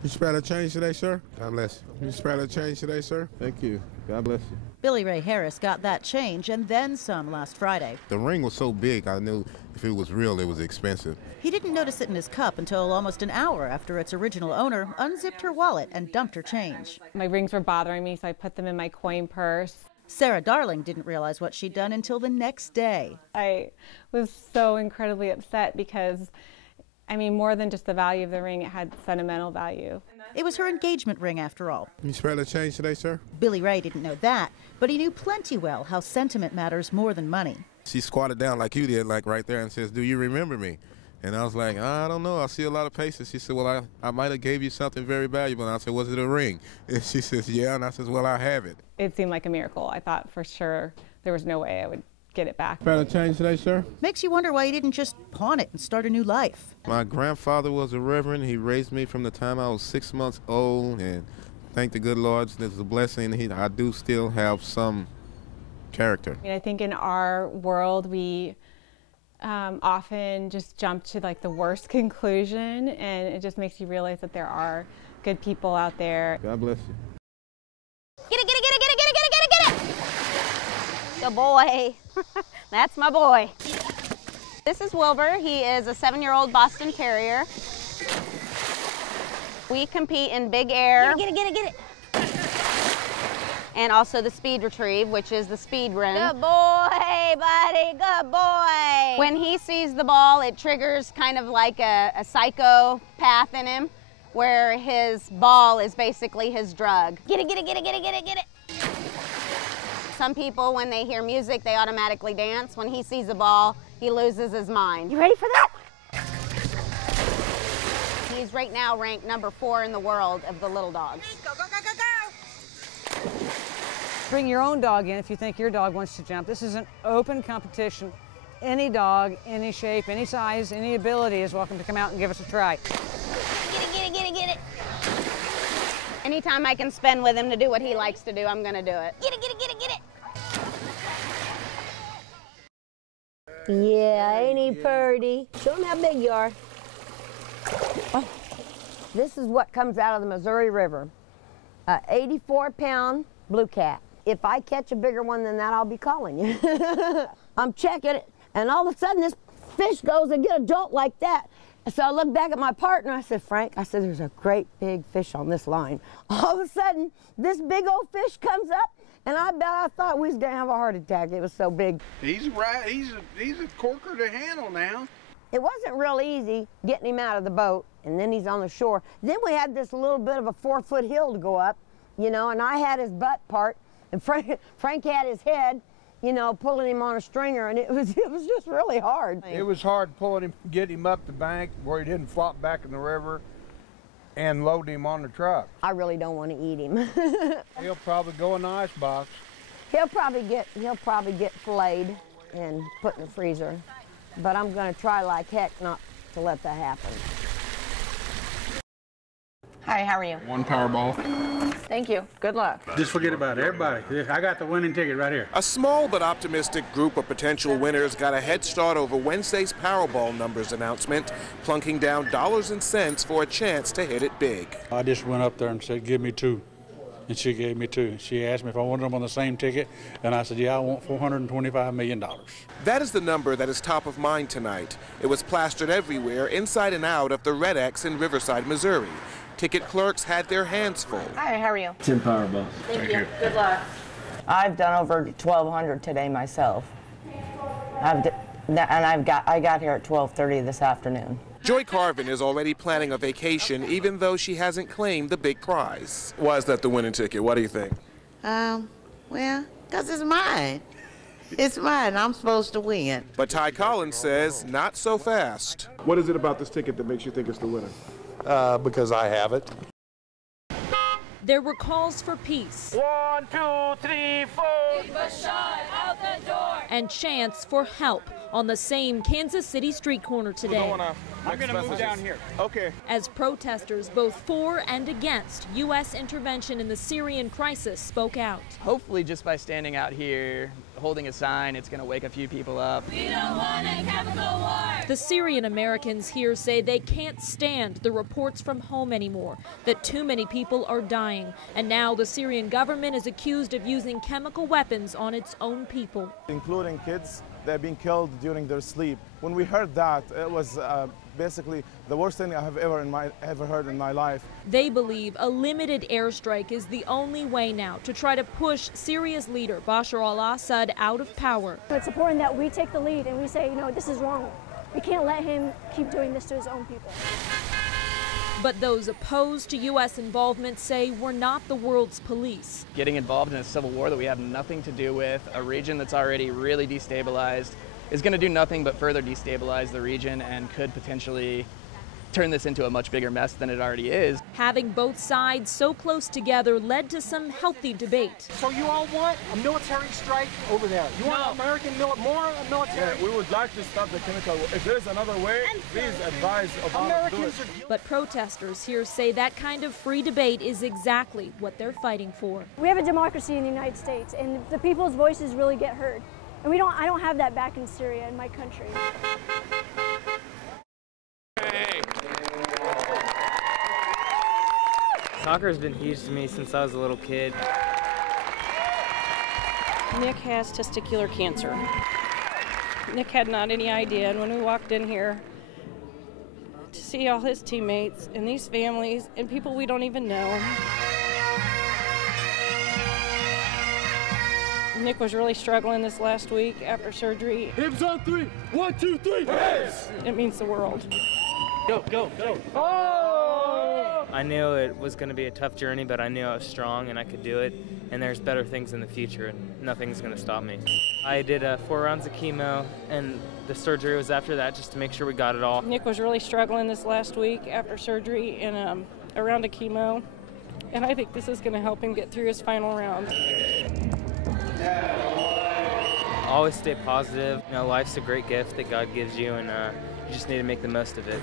You spell a change today, sir? God bless you. You spell a change today, sir? Thank you. God bless you. Billy Ray Harris got that change and then some last Friday. The ring was so big, I knew if it was real, it was expensive. He didn't notice it in his cup until almost an hour after its original owner unzipped her wallet and dumped her change. My rings were bothering me, so I put them in my coin purse. Sarah Darling didn't realize what she'd done until the next day. I was so incredibly upset because, I mean, more than just the value of the ring, it had sentimental value. It was her engagement ring, after all. You spell a change today, sir? Billy Ray didn't know that, but he knew plenty well how sentiment matters more than money. She squatted down like you did, like right there, and says, "Do you remember me?" And I was like, "I don't know. I see a lot of faces." She said, "Well, I might have gave you something very valuable." And I said, "Was it a ring?" And she says, "Yeah." And I says, "Well, I have it." It seemed like a miracle. I thought for sure there was no way I would get it back. Spell a change today, sir? Makes you wonder why he didn't just pawn it and start a new life. My grandfather was a reverend. He raised me from the time I was 6 months old, and thank the good Lord, this is a blessing. I do still have some character. I mean, I think in our world we often just jump to like the worst conclusion, and it just makes you realize that there are good people out there. God bless you. Get it, get it, get it, get it, get it, get it, get it, get it! Good boy. That's my boy. This is Wilbur. He is a 7-year-old Boston Terrier. We compete in big air. Get it, get it, get it, get it. And also the speed retrieve, which is the speed run. Good boy, buddy, good boy. When he sees the ball, it triggers kind of like a psychopath in him, where his ball is basically his drug. Get it, get it, get it, get it, get it, get it. Some people, when they hear music, they automatically dance. When he sees a ball, he loses his mind. You ready for that? He's right now ranked number 4 in the world of the little dogs. Go, go, go, go, go! Bring your own dog in if you think your dog wants to jump. This is an open competition. Any dog, any shape, any size, any ability is welcome to come out and give us a try. Get it, get it, get it, get it. Anytime I can spend with him to do what he likes to do, I'm gonna do it. Get it, get it, get it, get it. Yeah, ain't he purty? Show him how big you are. Oh, this is what comes out of the Missouri River. 84-pound blue cat. If I catch a bigger one than that, I'll be calling you. I'm checking it, and all of a sudden this fish goes and get a jolt like that. So I look back at my partner, I said, "Frank," I said, "there's a great big fish on this line." All of a sudden, this big old fish comes up, and I thought we was gonna have a heart attack. It was so big. He's right. He's a corker to handle now. It wasn't real easy getting him out of the boat, and then he's on the shore. Then we had this little bit of a 4-foot hill to go up, you know, and I had his butt part, and Frank had his head, you know, pulling him on a stringer, and it was just really hard. It was hard pulling him, getting him up the bank where he didn't flop back in the river, and loading him on the truck. I really don't want to eat him. He'll probably go in the ice box. He'll probably get filleted and put in the freezer, but I'm going to try like heck not to let that happen. Hi, how are you? One Powerball. Thank you. Good luck. Just forget about it, everybody. I got the winning ticket right here. A small but optimistic group of potential winners got a head start over Wednesday's Powerball numbers announcement, plunking down dollars and cents for a chance to hit it big. I just went up there and said, "Give me 2." And she gave me 2. She asked me if I wanted them on the same ticket, and I said, "Yeah, I want $425 million. That is the number that is top of mind tonight. It was plastered everywhere, inside and out of the Red X in Riverside, Missouri. Ticket clerks had their hands full. Hi, how are you? 10 Powerballs. Thank you. Good luck. I've done over 1,200 today myself. I got here at 12:30 this afternoon. Joy Carvin is already planning a vacation, even though she hasn't claimed the big prize. Why is that the winning ticket? What do you think? Well, because it's mine. It's mine. I'm supposed to win. But Ty Collins says not so fast. What is it about this ticket that makes you think it's the winner? Because I have it. There were calls for peace. 1, 2, 3, 4. Keep a shot out the door. And chants for help on the same Kansas City street corner today. I'm going to move down here. Okay. As protesters, both for and against U.S. intervention in the Syrian crisis, spoke out. Hopefully just by standing out here, holding a sign, it's going to wake a few people up. We don't want a chemical war. The Syrian Americans here say they can't stand the reports from home anymore, that too many people are dying. And now the Syrian government is accused of using chemical weapons on its own people. Including kids, they're being killed during their sleep. When we heard that, it was basically the worst thing I have ever heard in my life. They believe a limited airstrike is the only way now to try to push Syria's leader Bashar al-Assad out of power. It's important that we take the lead and we say, you know, this is wrong. We can't let him keep doing this to his own people. But those opposed to U.S. involvement say we're not the world's police. Getting involved in a civil war that we have nothing to do with, a region that's already really destabilized, is going to do nothing but further destabilize the region and could potentially turn this into a much bigger mess than it already is. Having both sides so close together led to some healthy debate. So you all want a military strike over there? You want American more military? Yeah, we would like to stop the chemical. If there's another way, please advise about doing it. But protesters here say that kind of free debate is exactly what they're fighting for. We have a democracy in the United States, and the people's voices really get heard. And I don't have that back in Syria, in my country. Soccer has been huge to me since I was a little kid. Nick has testicular cancer. Nick had not any idea, and when we walked in here to see all his teammates and these families and people we don't even know, Nick was really struggling this last week after surgery. Hips on 3. 1, 2, 3. Hips! It means the world. Go, go, go. Oh! I knew it was going to be a tough journey, but I knew I was strong and I could do it. And there's better things in the future, and nothing's going to stop me. I did 4 rounds of chemo, and the surgery was after that just to make sure we got it all. Nick was really struggling this last week after surgery and a round of chemo. And I think this is going to help him get through his final round. Always stay positive. You know, life's a great gift that God gives you, and you just need to make the most of it.